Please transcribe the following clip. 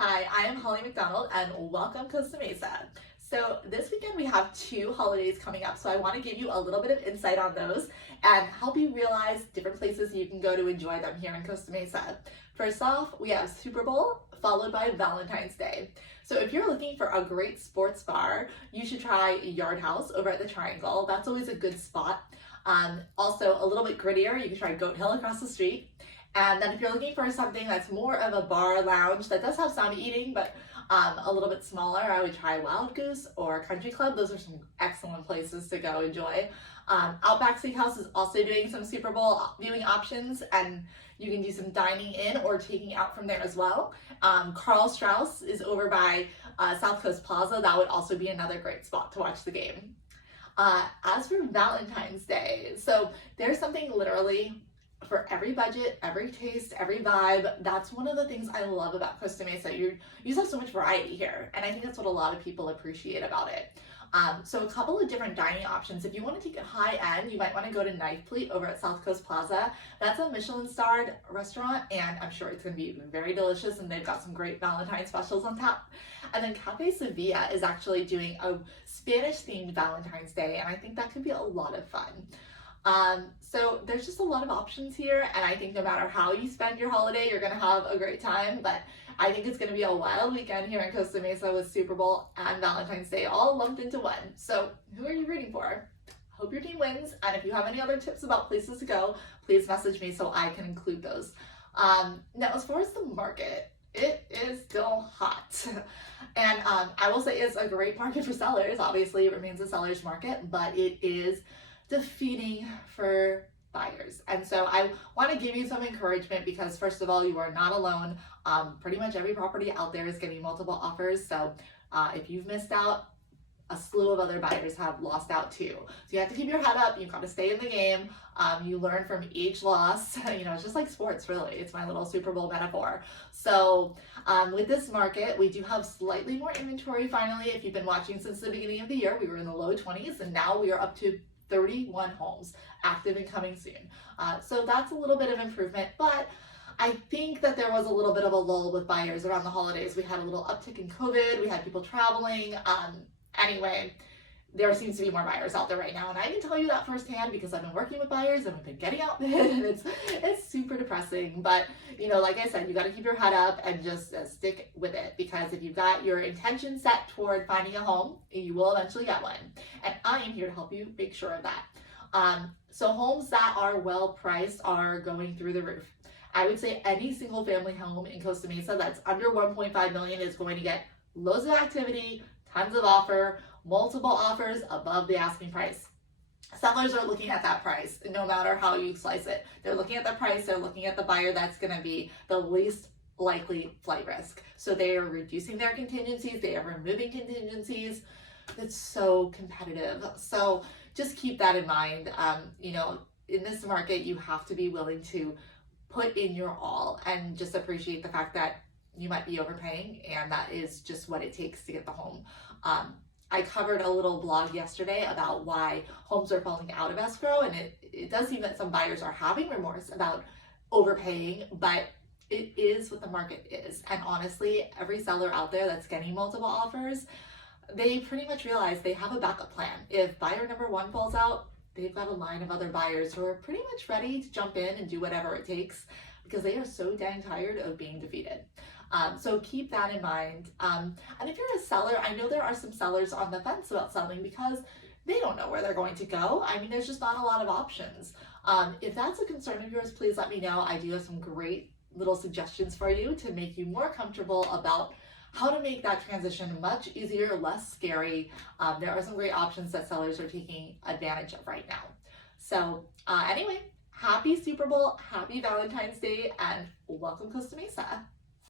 Hi, I am Holly McDonald and welcome Costa Mesa. So this weekend we have two holidays coming up, so I want to give you a little bit of insight on those and help you realize different places you can go to enjoy them here in Costa Mesa. First off, we have Super Bowl followed by Valentine's Day. So if you're looking for a great sports bar, you should try Yard House over at the Triangle. That's always a good spot. Also a little bit grittier, you can try Goat Hill across the street. And then if you're looking for something that's more of a bar lounge that does have some eating, but a little bit smaller, I would try Wild Goose or Country Club. Those are some excellent places to go enjoy. Outback Steakhouse is also doing some Super Bowl viewing options, and you can do some dining in or taking out from there as well. Carl Strauss is over by South Coast Plaza. That would also be another great spot to watch the game. As for Valentine's Day, so there's something literally for every budget, every taste, every vibe. That's one of the things I love about Costa Mesa. You just have so much variety here, and I think that's what a lot of people appreciate about it. So a couple of different dining options. If you want to take it high end, you might want to go to Knife Plate over at South Coast Plaza. That's a Michelin-starred restaurant, and I'm sure it's going to be very delicious, and they've got some great Valentine specials on tap. And then Cafe Sevilla is actually doing a Spanish-themed Valentine's Day, and I think that could be a lot of fun. So there's just a lot of options here, and I think no matter how you spend your holiday, you're going to have a great time. But I think it's going to be a wild weekend here in Costa Mesa with Super Bowl and Valentine's Day all lumped into one. So who are you rooting for? Hope your team wins, and if you have any other tips about places to go, please message me so I can include those. Now, as far as the market, it is still hot. And I will say it's a great market for sellers. Obviously, it remains a seller's market, but it is defeating for buyers. And so I want to give you some encouragement because, first of all, you are not alone. Pretty much every property out there is getting multiple offers. So if you've missed out, a slew of other buyers have lost out too. So you have to keep your head up. You've got to stay in the game. You learn from each loss. It's just like sports, really. It's my little Super Bowl metaphor. So with this market, we do have slightly more inventory finally. If you've been watching since the beginning of the year, we were in the low 20s, and now we are up to 31 homes active and coming soon. So that's a little bit of improvement, but I think that there was a little bit of a lull with buyers around the holidays. We had a little uptick in COVID, we had people traveling. Anyway, there seems to be more buyers out there right now, and I can tell you that firsthand because I've been working with buyers and we've been getting out bid, and it's super depressing. But like I said, you got to keep your head up and just stick with it, because if you've got your intention set toward finding a home, you will eventually get one, and I am here to help you make sure of that. So homes that are well priced are going through the roof. I would say any single family home in Costa Mesa that's under 1.5 million is going to get loads of activity, tons of offer, multiple offers above the asking price. Sellers are looking at that price no matter how you slice it. They're looking at the price, they're looking at the buyer that's going to be the least likely flight risk. So they are reducing their contingencies, they are removing contingencies. It's so competitive. So just keep that in mind. In this market, you have to be willing to put in your all and just appreciate the fact that you might be overpaying, and that is just what it takes to get the home. I covered a little blog yesterday about why homes are falling out of escrow, and it does seem that some buyers are having remorse about overpaying, but it is what the market is. And honestly, every seller out there that's getting multiple offers, they pretty much realize they have a backup plan. If buyer number one falls out, they've got a line of other buyers who are pretty much ready to jump in and do whatever it takes, because they are so dang tired of being defeated. So keep that in mind. And if you're a seller, I know there are some sellers on the fence about selling because they don't know where they're going to go. There's just not a lot of options. If that's a concern of yours, please let me know. I do have some great little suggestions for you to make you more comfortable about how to make that transition much easier, less scary. There are some great options that sellers are taking advantage of right now. So anyway, happy Super Bowl, happy Valentine's Day, and welcome Costa Mesa.